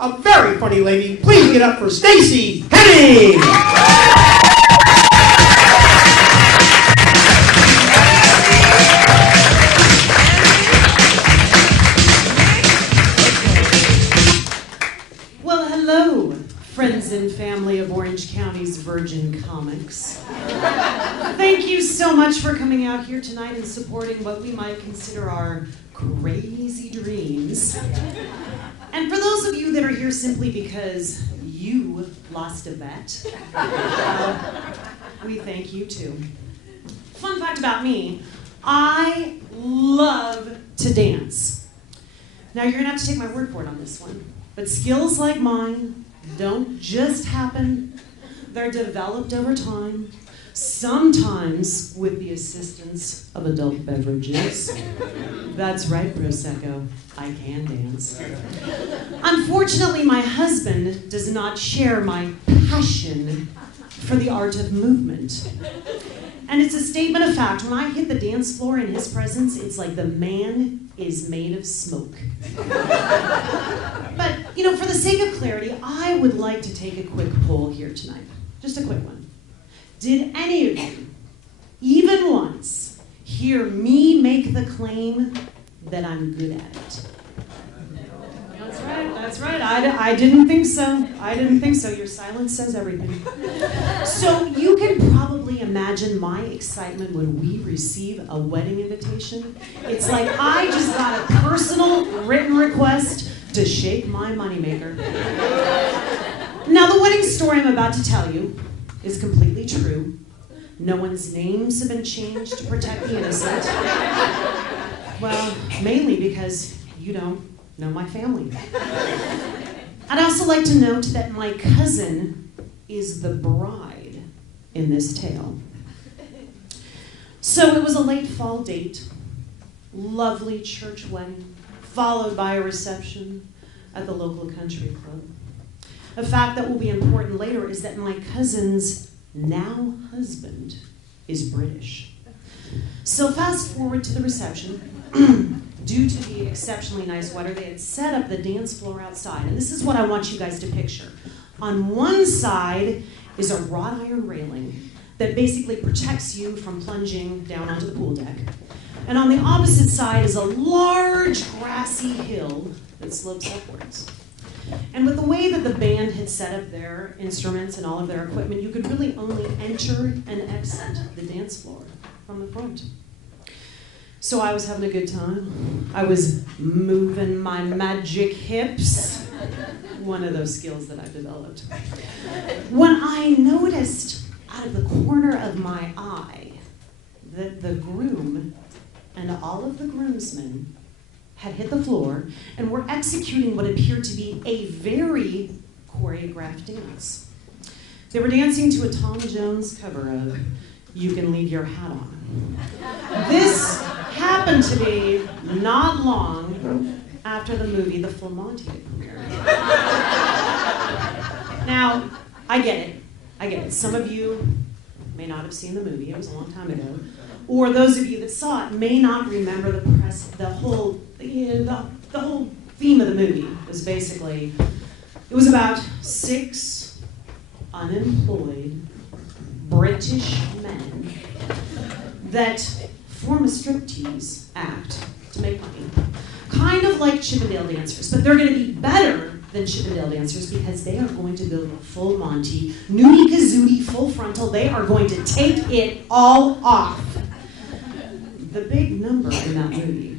a very funny lady. Please give it up for Stacey Henning! Well, hello, friends and family of Orange County's Virgin Comics. Thank you so much for coming out here tonight and supporting what we might consider our crazy dreams. And for those of you that are here simply because you lost a bet, we thank you too. Fun fact about me, I love to dance. Now you're gonna have to take my word for it on this one, but skills like mine don't just happen. They're developed over time, sometimes with the assistance of adult beverages. That's right, Prosecco, I can dance. Unfortunately, my husband does not share my passion for the art of movement. And it's a statement of fact. When I hit the dance floor in his presence, it's like the man is made of smoke. But, for the sake of clarity, I would like to take a quick poll here tonight. Just a quick one. Did any of you, even once, hear me make the claim that I'm good at it? That's right. I didn't think so. Your silence says everything. So you can probably imagine my excitement when we receive a wedding invitation. It's like I just got a personal written request to shake my moneymaker. Now the wedding story I'm about to tell you is completely true. No one's names have been changed to protect the innocent. Well, mainly because you don't know my family. I'd also like to note that my cousin is the bride in this tale. So it was a late fall date, lovely church wedding, followed by a reception at the local country club. A fact that will be important later is that my cousin's now husband is British. So fast forward to the reception. Due to the exceptionally nice weather, they had set up the dance floor outside. And this is what I want you guys to picture. On one side is a wrought iron railing that basically protects you from plunging down onto the pool deck. And on the opposite side is a large grassy hill that slopes upwards. And with the way that the band had set up their instruments and all of their equipment, you could really only enter and exit the dance floor from the front. So I was having a good time. I was moving my magic hips. One of those skills that I've developed. When I noticed out of the corner of my eye that the groom and all of the groomsmen had hit the floor and were executing what appeared to be a very choreographed dance. They were dancing to a Tom Jones cover of You Can Leave Your Hat On. This happened to be not long after the movie The Full Monty had premiered. Now, I get it. Some of you may not have seen the movie, it was a long time ago. Or those of you that saw it may not remember the whole theme of the movie was basically, it was about 6 unemployed British men that form a striptease act to make money. Kind of like Chippendale dancers, but they're going to be better than Chippendale dancers because they are going to go full Monty, nudie kazootie, full frontal. They are going to take it all off. The big number in that movie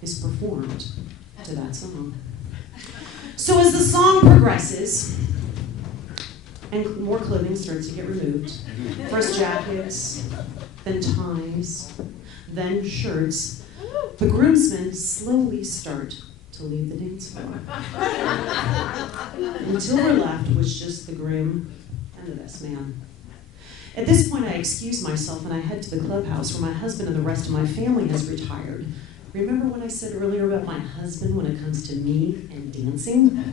is performed to that song. So as the song progresses, and more clothing starts to get removed, first jackets, then ties, then shirts, the groomsmen slowly start to leave the dance floor. Until we're left with just the groom and the best man. At this point, I excuse myself and I head to the clubhouse where my husband and the rest of my family has retired. Remember when I said earlier about my husband when it comes to me and dancing?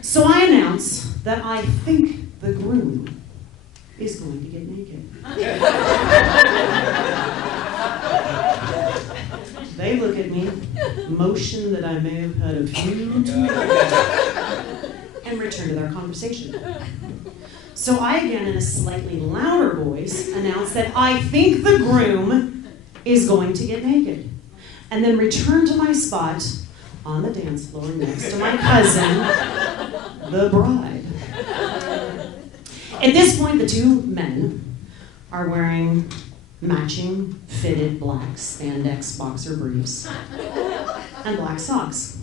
So I announce that I think the groom is going to get naked. They look at me, motioned that I may have had a few and returned to their conversation. So I again, in a slightly louder voice, announced that I think the groom is going to get naked, and then returned to my spot on the dance floor next to my cousin, the bride. At this point, the two men are wearing matching fitted black spandex boxer briefs and black socks.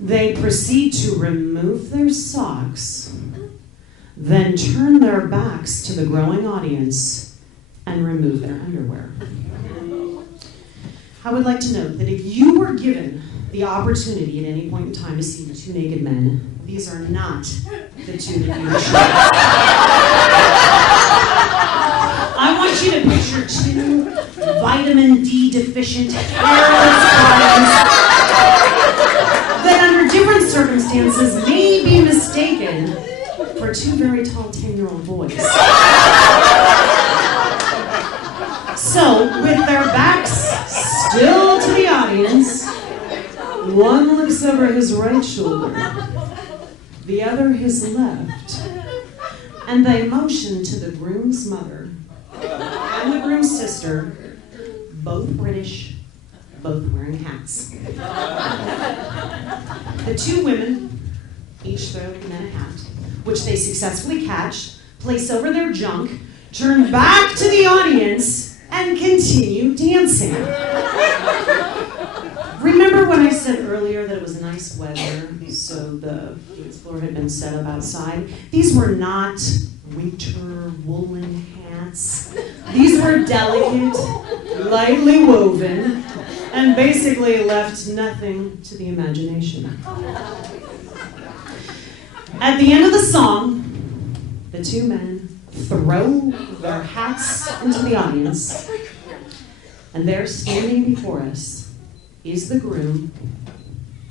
They proceed to remove their socks, then turn their backs to the growing audience and remove their underwear. I would like to note that if you were given the opportunity at any point in time to see the two naked men, these are not the two that you should. I want you to picture two vitamin D deficient, hairless bodies that under different circumstances may be mistaken for two very tall 10-year-old boys. So, with their backs still to the audience, one looks over his right shoulder, the other his left, and they motion to the groom's mother and the groom's sister, both British, both wearing hats. The two women each throw the men a hat, which they successfully catch, place over their junk, turn back to the audience, and continue dancing. Remember when I said earlier that it was nice weather, so the dance floor had been set up outside? These were not winter woolen hats. These were delicate, lightly woven, and basically left nothing to the imagination. At the end of the song, the two men throw their hats into the audience, and there standing before us is the groom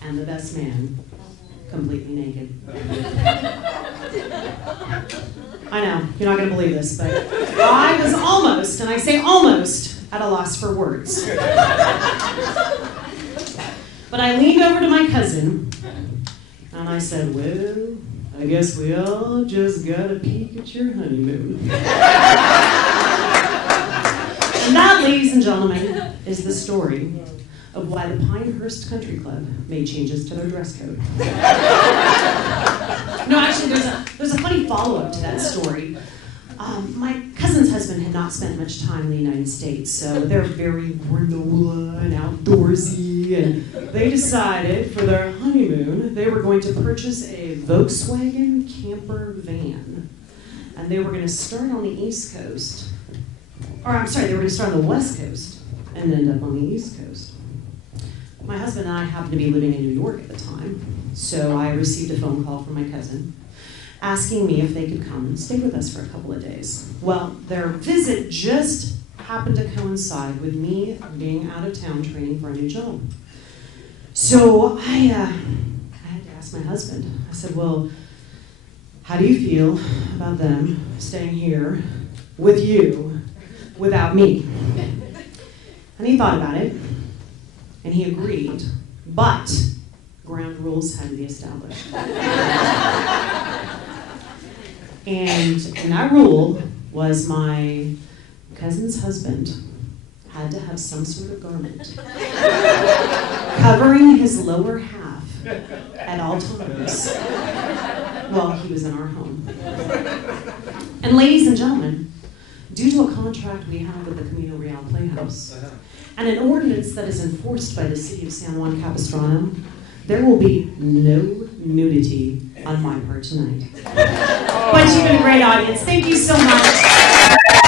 and the best man, completely naked. I know, you're not going to believe this, but I was almost, and I say almost, at a loss for words. But I leaned over to my cousin, and I said, well, I guess we all just got a peek at your honeymoon. And that, ladies and gentlemen, is the story of why the Pinehurst Country Club made changes to their dress code. No, actually, there's a funny follow-up to that story. My cousin's husband had not spent much time in the United States, so they're very granola and outdoorsy, and they decided for their honeymoon they were going to purchase a Volkswagen camper van. And they were going to start on the East Coast, they were going to start on the West Coast and end up on the East Coast. My husband and I happened to be living in New York at the time, so I received a phone call from my cousin asking me if they could come and stay with us for a couple of days. Well, their visit just happened to coincide with me being out of town training for a new job. So I had to ask my husband. I said, well, how do you feel about them staying here with you without me? And he thought about it, and he agreed, but ground rules had to be established. And that rule was my cousin's husband had to have some sort of garment covering his lower half at all times while he was in our home. And ladies and gentlemen, due to a contract we have with the Camino Playhouse and an ordinance that is enforced by the city of San Juan Capistrano, there will be no nudity on my part tonight. But you've been a great audience. Thank you so much.